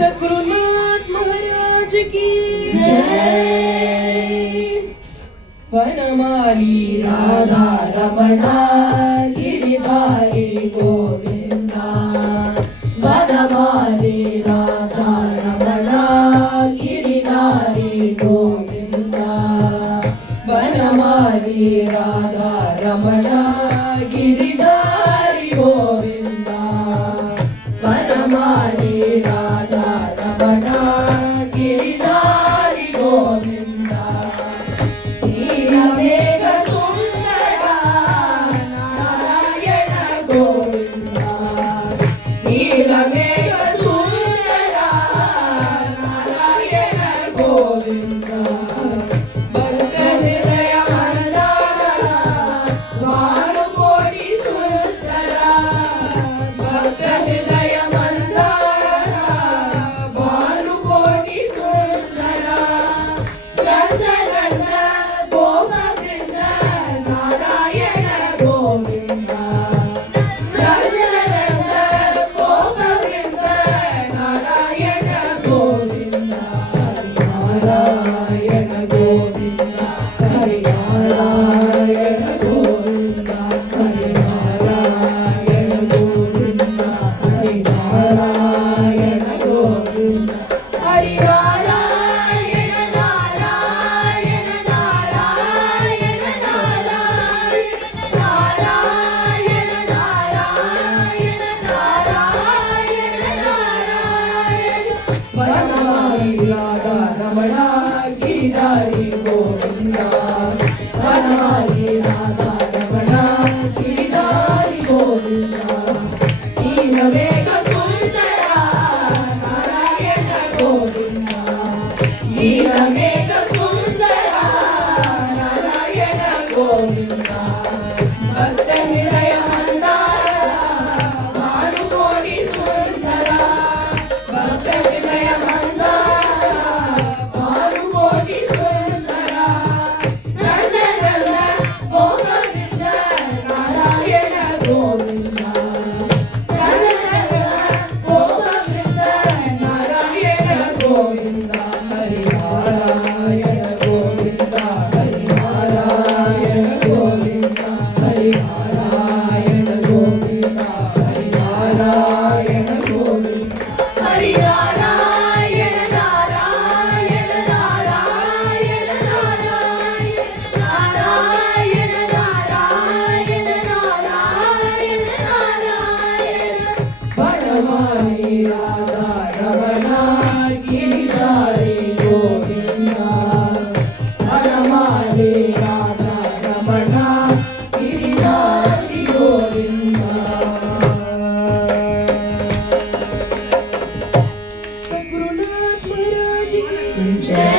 सद्गुरुनाथ महाराज की जय। वनमाली राधा रमणा गिरिधारी गोविंदा, वनमाली राधा रमणा गिरिधारी गोविंदा, वनमाली राधा रमणा गिरिधारी गोविंदा, वनमाली राधा रमणा गिरिधारी गोविंदा। नीलमेघ सुंदरा नारायण गोविंदा, नीलमेघ सुंदरा नारायण गोविंदा, भक्त हृदय मंदारा भानुकोटि सुंदरा, भक्त हृदय मंदारा भानुकोटि सुंदरा, रंग रंग गोप वृंद नारायण गोविंदा, रंग रंग गोप वृंद नारायण गोविंदा, नारायण गोविंदा, हरि नारायण गोविंदा, हरि नारायण गोविंदा, हरि नारायण गोविंदा, हरि नारायण नारायण नारायण नारायण नारायण नारायण नारायण। वनमाली राधा रमणा गिरिधारी गोविंदा, वनमाली राधा रमणा गिरिधारी गोविंदा, नीलमेघ सुंदरा नारायण गोविंदा, नीलमेघ सुंदरा नारायण गोविंदा, भक्त हृदय मंदारा भानुकोटि सुंदरा, भक्त हृदय मंदारा भानुकोटि सुंदरा, नंद नंद गोप वृंद नारायण गोविंदा, नंद नंद गोप वृंद नारायण गोविंदा, हरि नारायण गोविंदा, हरि नारायण गोविंदा, हरि नारायण गोविंदा, हरि नारायण गोविंदा, हरि नारायण नारायण नारायण नारायण नारायण नारायण नारायण। वनमाली राधा रमणा गिरिधारी गोविंदा, वनमाली राधा रमणा गिरिधारी गोविंदा। सद्गुरुनाथ महाराज की जय।